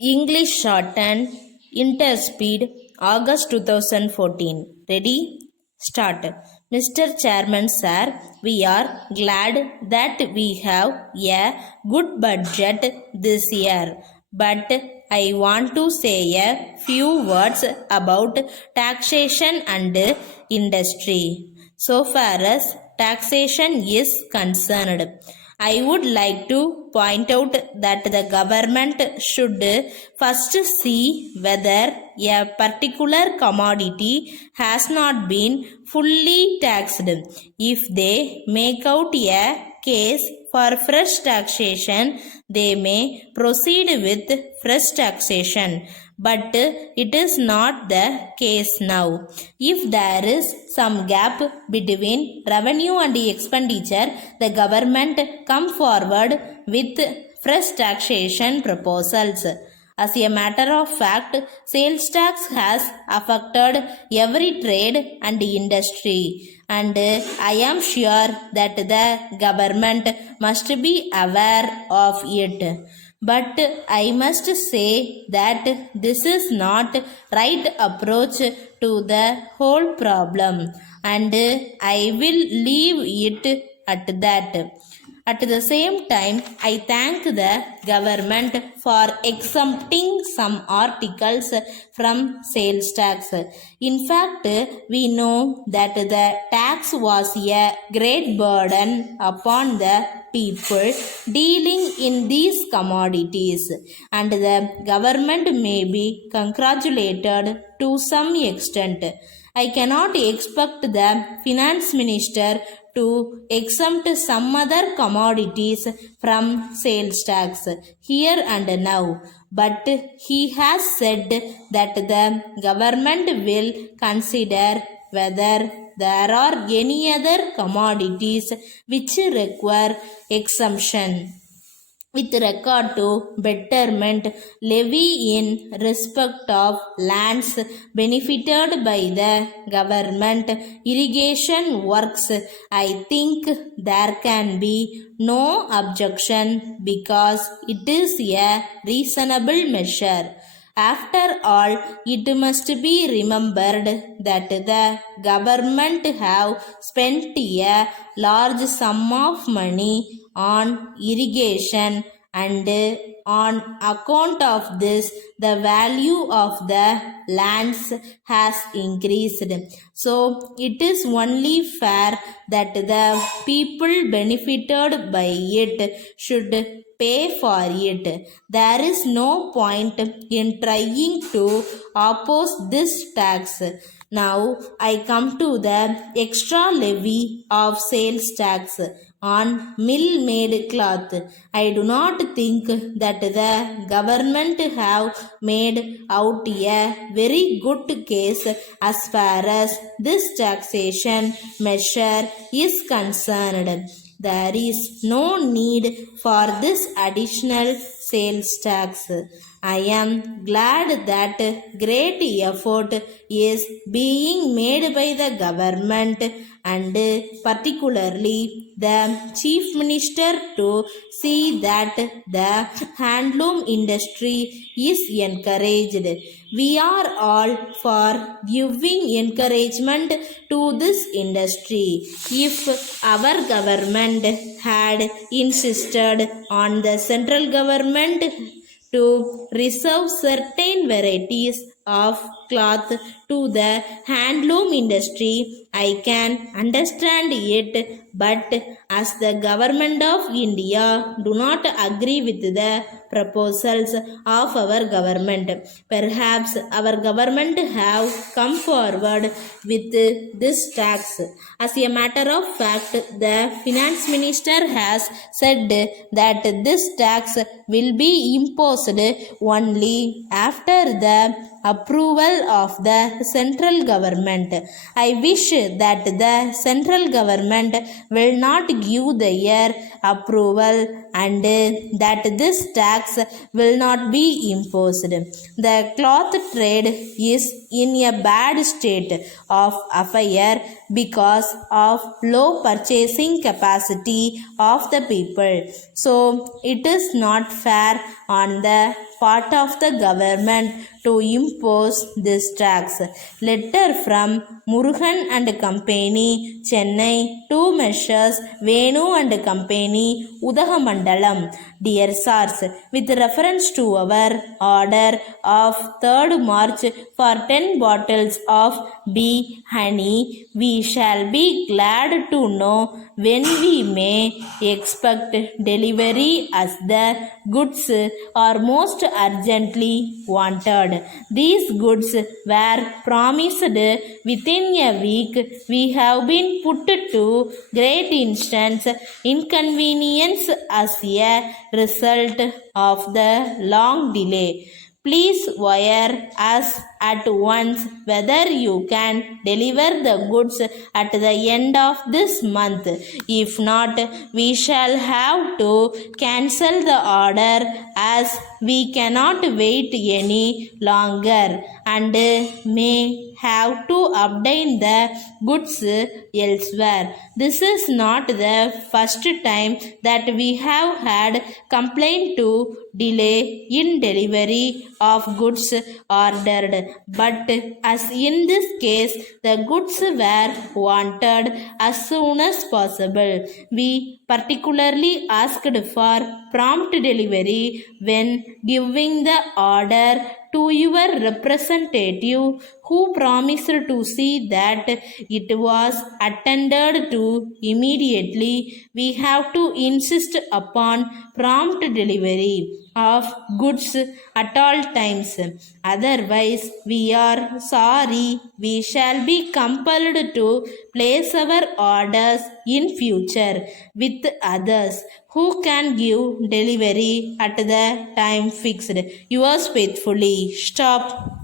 English Shorthand, Interspeed, August 2014. Ready? Start. Mr. Chairman Sir, we are glad that we have a good budget this year. But I want to say a few words about taxation and industry. So far as taxation is concerned, I would like to point out that the government should first see whether a particular commodity has not been fully taxed. If they make out a case for fresh taxation, they may proceed with fresh taxation. But it is not the case now. If there is some gap between revenue and expenditure, the government come forward with fresh taxation proposals. As a matter of fact, sales tax has affected every trade and industry, and I am sure that the government must be aware of it. But I must say that this is not right approach to the whole problem, and I will leave it at that. At the same time, I thank the government for exempting some articles from sales tax. In fact, we know that the tax was a great burden upon the people dealing in these commodities, and the government may be congratulated to some extent. I cannot expect the finance minister to exempt some other commodities from sales tax here and now, but he has said that the government will consider whether there are any other commodities which require exemption. With regard to betterment levy in respect of lands benefited by the government irrigation works, I think there can be no objection because it is a reasonable measure. After all, it must be remembered that the government have spent a large sum of money on irrigation, and on account of this the value of the lands has increased. So it is only fair that the people benefited by it should pay for it. There is no point in trying to oppose this tax. Now I come to the extra levy of sales tax on mill-made cloth. I do not think that the government have made out a very good case as far as this taxation measure is concerned. There is no need for this additional sales tax. I am glad that great effort is being made by the government, and particularly the chief minister, to see that the handloom industry is encouraged. We are all for giving encouragement to this industry. If our government had insisted on the central government to reserve certain varieties of cloth to the handloom industry, I can understand it, but as the government of India do not agree with the proposals of our government, perhaps our government have come forward with this tax. As a matter of fact, the finance minister has said that this tax will be imposed only after the approval of the central government. I wish that the central government will not give their approval and that this tax will not be imposed. The cloth trade is in a bad state of affair because of low purchasing capacity of the people. So it is not fair on the part of the government to impose this tax. Letter from Murugan and Company, Chennai, to Messrs. Venu and Company, Udagamandalam. Dear Sirs, with reference to our order of 3rd March for 10 bottles of bee honey, we shall be glad to know when we may expect delivery as the goods are most urgently wanted. These goods were promised within a week. We have been put to great inconvenience as a result of the long delay. Please wire us at once whether you can deliver the goods at the end of this month. If not, we shall have to cancel the order as we cannot wait any longer and may have to obtain the goods elsewhere. This is not the first time that we have had complaint to delay in delivery of goods ordered, but as in this case the goods were wanted as soon as possible, we particularly asked for prompt delivery when giving the order to your representative, who promised to see that it was attended to immediately. We have to insist upon prompt delivery of goods at all times. Otherwise, we are sorry, we shall be compelled to place our orders in future with others who can give delivery at the time fixed. Yours faithfully. Stop.